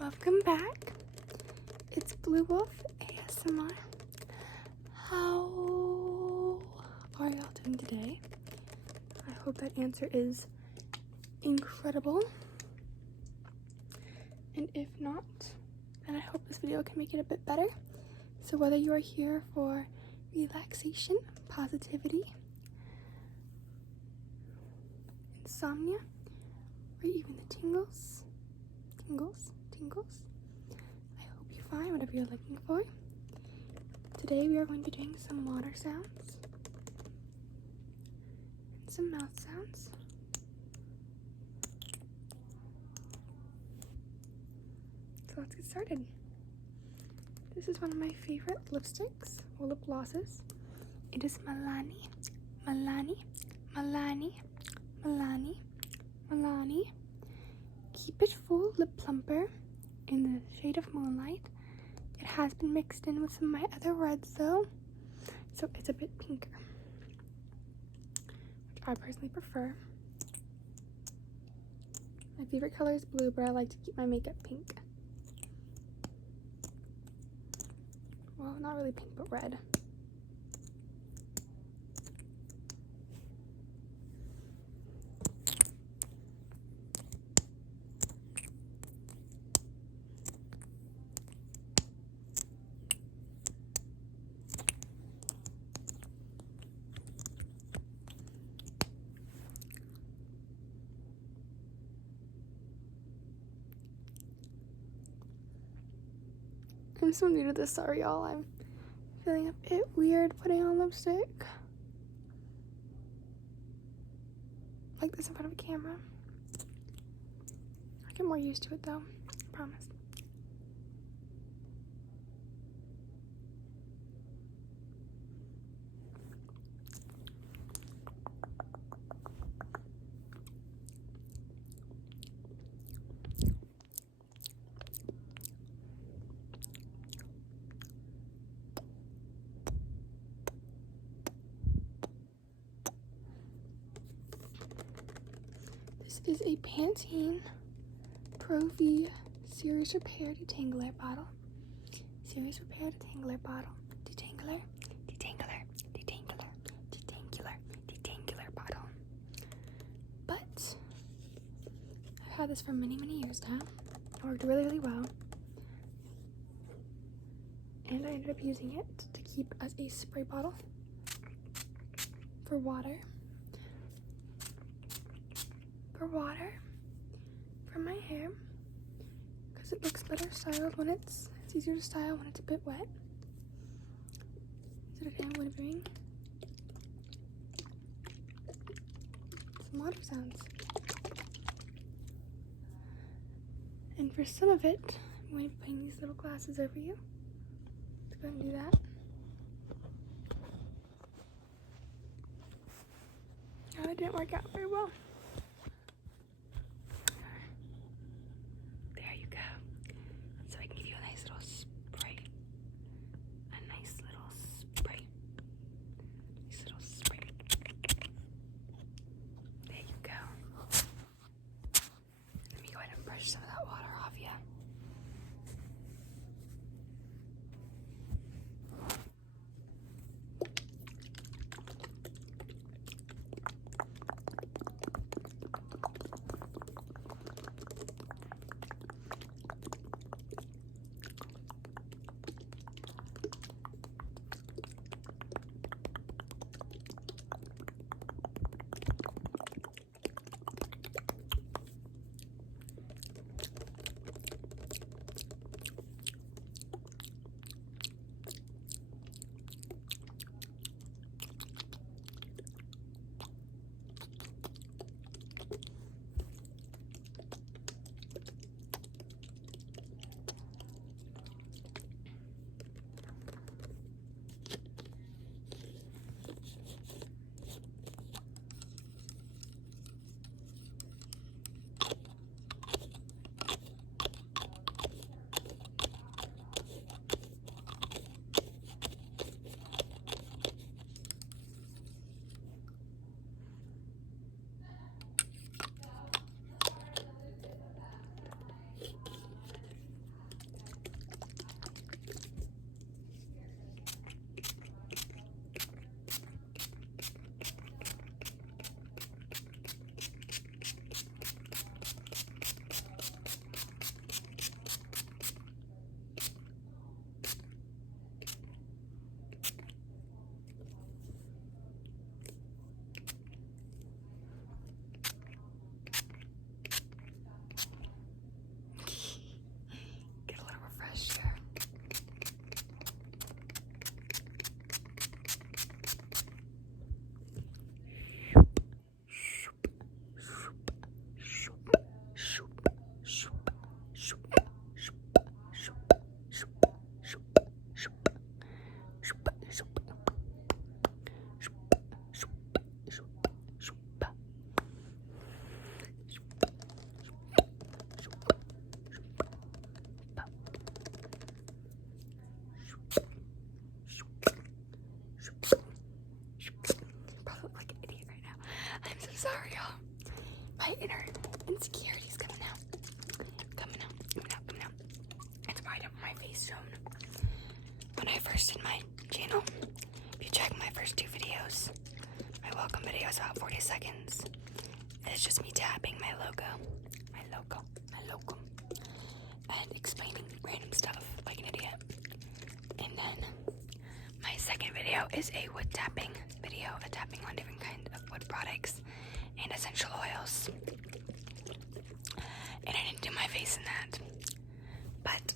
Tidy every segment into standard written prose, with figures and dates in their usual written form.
welcome back. It's Blue Wolf ASMR. How are y'all doing today? I hope that answer is incredible, and if not, then I hope this video can make it a bit better. So whether you are here for relaxation, positivity, insomnia, or even the tingles, I hope you find whatever you're looking for. Today we are going to be doing some water sounds and some mouth sounds. So let's get started. This is one of my favorite lipsticks or lip glosses. It is Milani. Keep It Full Lip Plumper in the shade of Moonlight. It has been mixed in with some of my other reds though, so it's a bit pinker, which I personally prefer. My favorite color is blue, but I like to keep my makeup pink. Well, not really pink, but red. I'm so new to this, sorry y'all. I'm feeling a bit weird putting on lipstick like this in front of a camera. I'll get more used to it though, I promise. This is a Pantene Pro V Series Repair Detangler bottle. Series Repair Detangler bottle. Detangler bottle. But I've had this for many years now. It worked really well. And I ended up using it to keep as a spray bottle for water. For my hair, because it looks better styled when it's easier to style when it's a bit wet. So today I'm going to bring some water sounds. And for some of it, I'm going to be putting these little glasses over you. Let's go ahead and do that. Oh, that didn't work out very well. Some of that water off you. my inner insecurities coming out. It's right up my face zone. When I first did my channel, if you check my first 2 videos, my welcome video is about 40 seconds. It's just me tapping my logo, and explaining random stuff like an idiot. And then my second video is a wood tapping video, tapping on different kind of wood products and essential oils. And I didn't do my face in that, but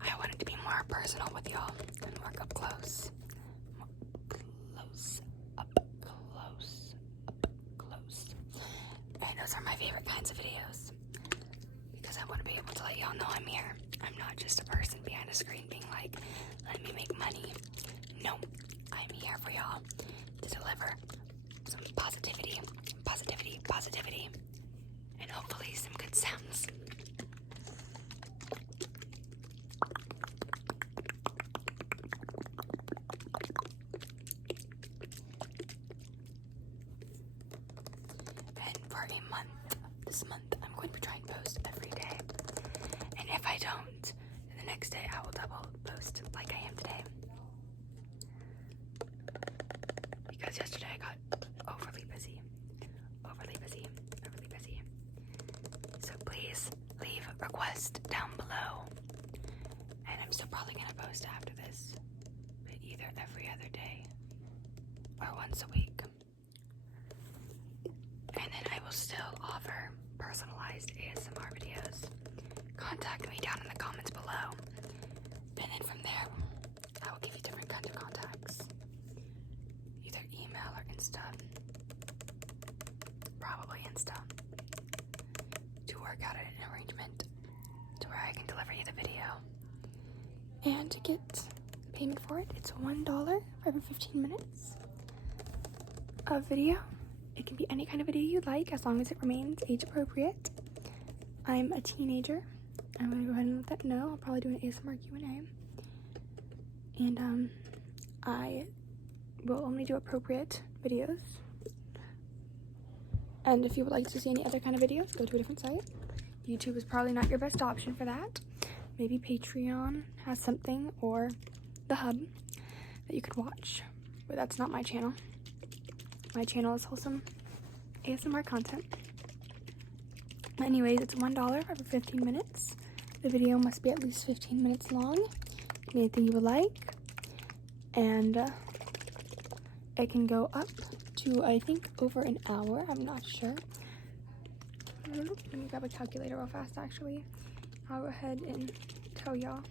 I wanted to be more personal with y'all and work up close. And those are my favorite kinds of videos because I want to be able to let y'all know I'm here. I'm not just a person behind a screen being like, let me make money. No, I'm here for y'all to deliver some positivity, and hopefully some good sounds. And for a month, this month, I'm going to be trying to post every day. And if I don't, then the next day I will double post like I am today. Because yesterday I got overly busy. So please leave a request down below. And I'm still probably going to post after this, but either every other day or once a week. And then I will still offer personalized ASMR videos. Contact me down in the comments below. And then from there, I will give you different kinds of contacts. Either email or Insta. Probably Insta. To work out an arrangement to where I can deliver you the video. And to get payment for it, it's $1 for every 15 minutes of video. It can be any kind of video you like as long as it remains age appropriate. I'm a teenager. I'm going to go ahead and let that know. I'll probably do an ASMR Q&A. And I will only do appropriate videos. And if you would like to see any other kind of videos, go to a different site. YouTube is probably not your best option for that. Maybe Patreon has something, or the Hub that you could watch. But that's not my channel. My channel is wholesome ASMR content. Anyways, it's $1 for every 15 minutes. The video must be at least 15 minutes long. Anything you would like. And it can go up to, I think, over an hour. I'm not sure. Let me grab a calculator real fast, actually. I'll go ahead and tell y'all.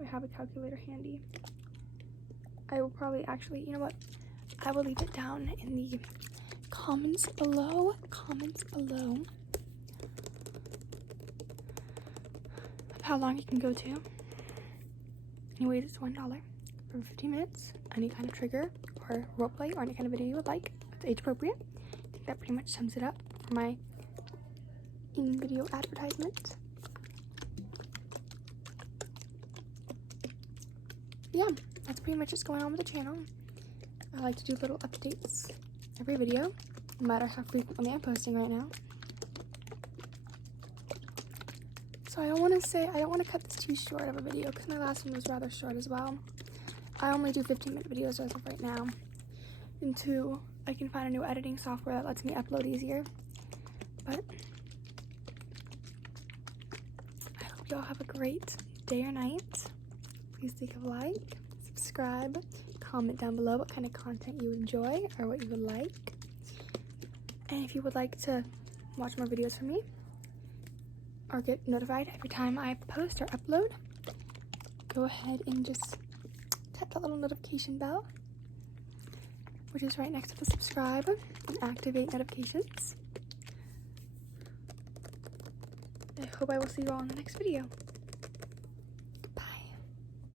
I have a calculator handy. I will probably actually, you know what? I will leave it down in the comments below. Of how long it can go to. Anyways, it's $1 for 15 minutes. Any kind of trigger or roleplay or any kind of video you would like. It's age appropriate. I think that pretty much sums it up for my in-video advertisement. Yeah, that's pretty much what's going on with the channel. I like to do little updates every video, no matter how frequently I'm posting right now. So I don't want to cut this too short of a video because my last one was rather short as well. I only do 15-minute videos as of right now. Until I can find a new editing software that lets me upload easier. But I hope y'all have a great day or night. Please leave a like, subscribe, comment down below what kind of content you enjoy or what you would like. And if you would like to watch more videos from me or get notified every time I post or upload, go ahead and just tap that little notification bell, which is right next to the subscribe, and activate notifications. I hope I will see you all in the next video.